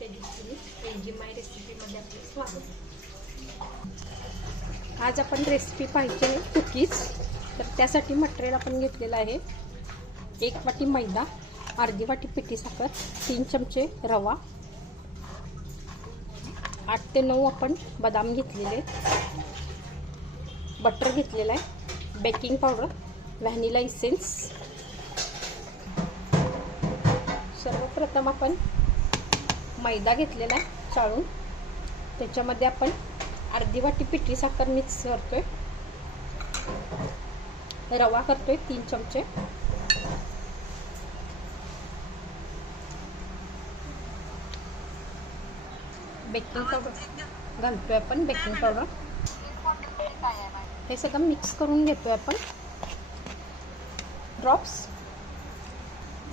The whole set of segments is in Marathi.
तेजस्विनी एनजी माय रेसिपीमध्ये आपले स्वागत. आज आपण रेसिपी पाहिजे आहे कुकीज. तर त्यासाठी मटेरियल आपण घेतलेलं आहे 1 वाटी मैदा, अर्धी वाटी पिठी साखर, 3 चमचे रवा, 8 ते 9 आपण बदाम घेतलेले, बटर घेतलेलं आहे, बेकिंग पावडर, व्हॅनिला इसेन्स. सर्वप्रथम आपण मैदा घेतलेला आहे चाळून, त्याच्यामध्ये आपण अर्धी वाटी पिठी साखर मिक्स करतोय, रवा करतोय 3 चमचे, बेकिंग पावडर घालतोय आपण, बेकिंग पावडर. हे सगळं मिक्स करून घेतोय आपण. ड्रॉप्स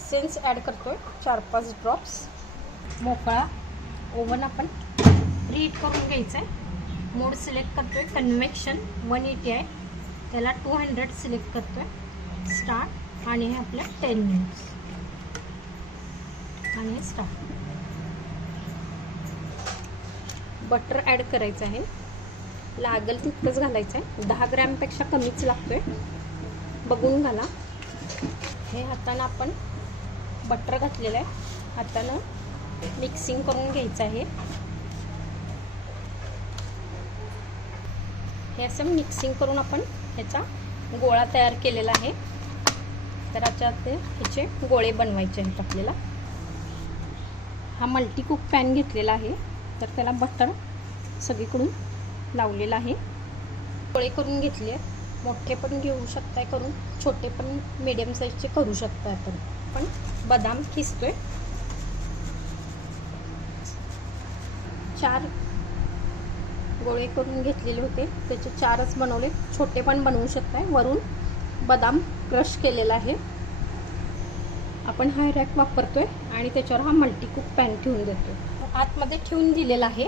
सेन्स ॲड करतोय 4-5 ड्रॉप्स. मोकळा ओव्हन आपण प्रीहीट करून घ्यायचा आहे. मोड सिलेक्ट करतोय कन्व्हेक्शन 180 आहे, त्याला 200 सिलेक्ट करतोय. स्टार्ट आणि हे आपलं 10 मिनिट्स आणि हे स्टार्ट. बटर ॲड करायचं आहे, लागेल तितकंच घालायचं आहे. 10 ग्रॅमपेक्षा कमीच लागतोय, बघून घाला. हे हातानं आपण बटर घातलेलं आहे, हातानं मिक्सिंग करून घ्यायचं आहे. हे असं मिक्सिंग करून आपण ह्याचा गोळा तयार केलेला आहे. तर आता ह्याचे गोळे बनवायचे आहेत आपल्याला. हा मल्टी कुक पॅन घेतलेला आहे, तर त्याला बटर सगळीकडून लावलेला आहे. गोळे करून घेतले, मोठे पण घेऊ शकताय करून, छोटे पण मीडियम साईजचे करू शकताय आपण. पण बदाम खिसतोय. 4 गोळे करून घेतलेले होते, त्याचे 4च बनवले. छोटे पण बनवू शकताय. वरून बदाम क्रश केलेला आहे. आपण हा रॅक वापरतोय आणि त्याच्यावर हा मल्टी कुक पॅन ठेवून देतोय. आतमध्ये ठेवून दिलेला आहे.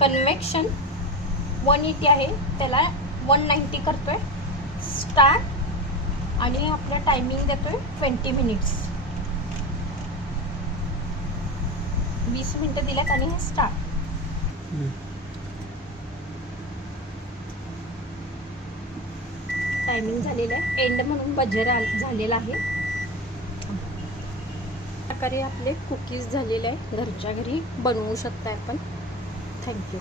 कन्व्हेक्शन 180 आहे, त्याला 190 करतोय. स्टार्ट आणि आपला टायमिंग देतोय 20 मिनिट्स. 20 मिनिटं दिल्यात आणि हे स्टार्ट. टायमिंग झालेलं आहे, एंड म्हणून बजर झालेला आहे. प्रकारे आपले कुकीज झालेले आहे. घरच्या घरी बनवू शकता आपण. थँक्यू.